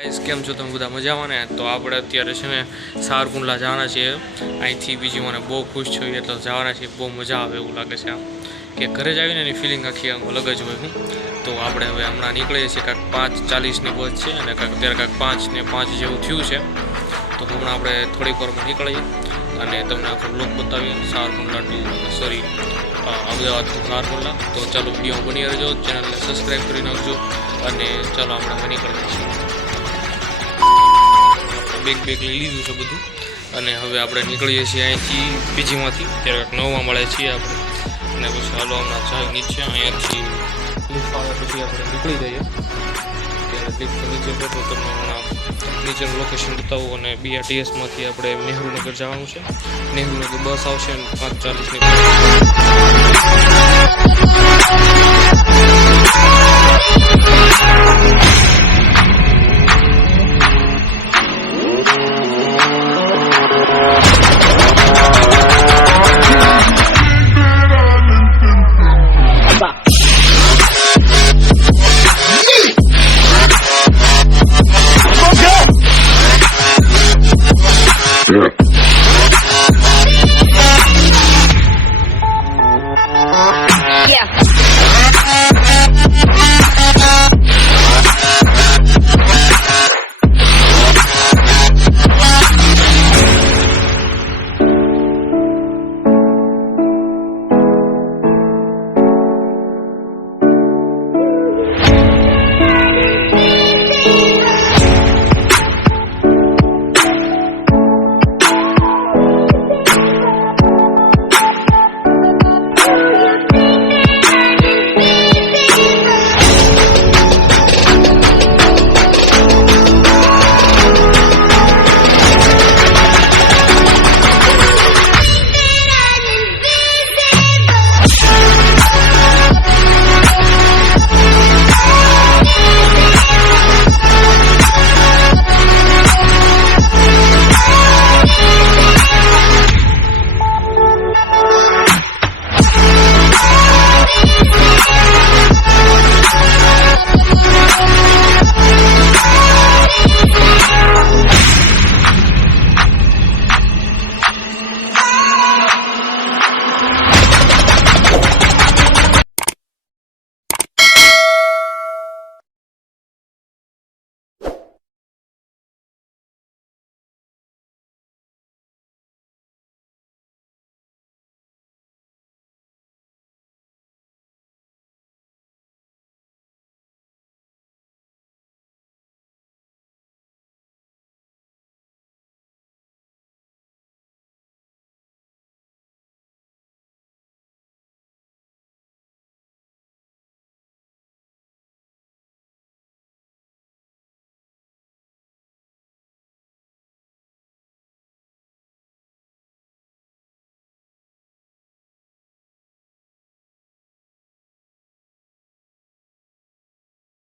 કેમ છો તમે બધા મજામાં ને? તો આપણે અત્યારે છે ને સાવરકુંડલા જવાના છીએ. અહીંથી બીજી મને બહુ ખુશ છું એટલે જવાના છીએ. બહુ મજા આવે એવું લાગે છે આમ કે ઘરે જ આવીને એની ફિલિંગ આખી અલગ જ હોય. તો આપણે હવે હમણાં નીકળીએ છીએ. કાંઈક 5:40ની બસ છે અને અત્યારે કાંઈક 5:05 જેવું થયું છે. તો હમણાં આપણે થોડીક વારમાં નીકળીએ અને તમને આખો બ્લોગ બતાવીએ સાવરકુંડલા ટુ અમદાવાદ ટુ સાવરકુંડલા. તો ચાલો વિડીયો બની રહેજો, ચેનલને સબસ્ક્રાઈબ કરી નાખજો અને ચાલો આપણે હવે નીકળીએ છીએ. બેગ લઈ લીધું છે બધું અને હવે આપણે નીકળીએ છીએ અહીંથી પીજીમાંથી. ત્યારે 9 મળે છીએ આપણે અને પછી હાલો હમણાં જાય નીચે. અહીંયાથી લિફ્ટ આવે પછી આપણે નીકળી જઈએ. ત્યારે લિફ્ટ નીચે છે તો તમને હમણાં નીચેનું લોકેશન બતાવું. અને BRTSમાંથી આપણે નહેરુનગર જવાનું છે. નહેરુનગર બસ આવશે 5:40ની.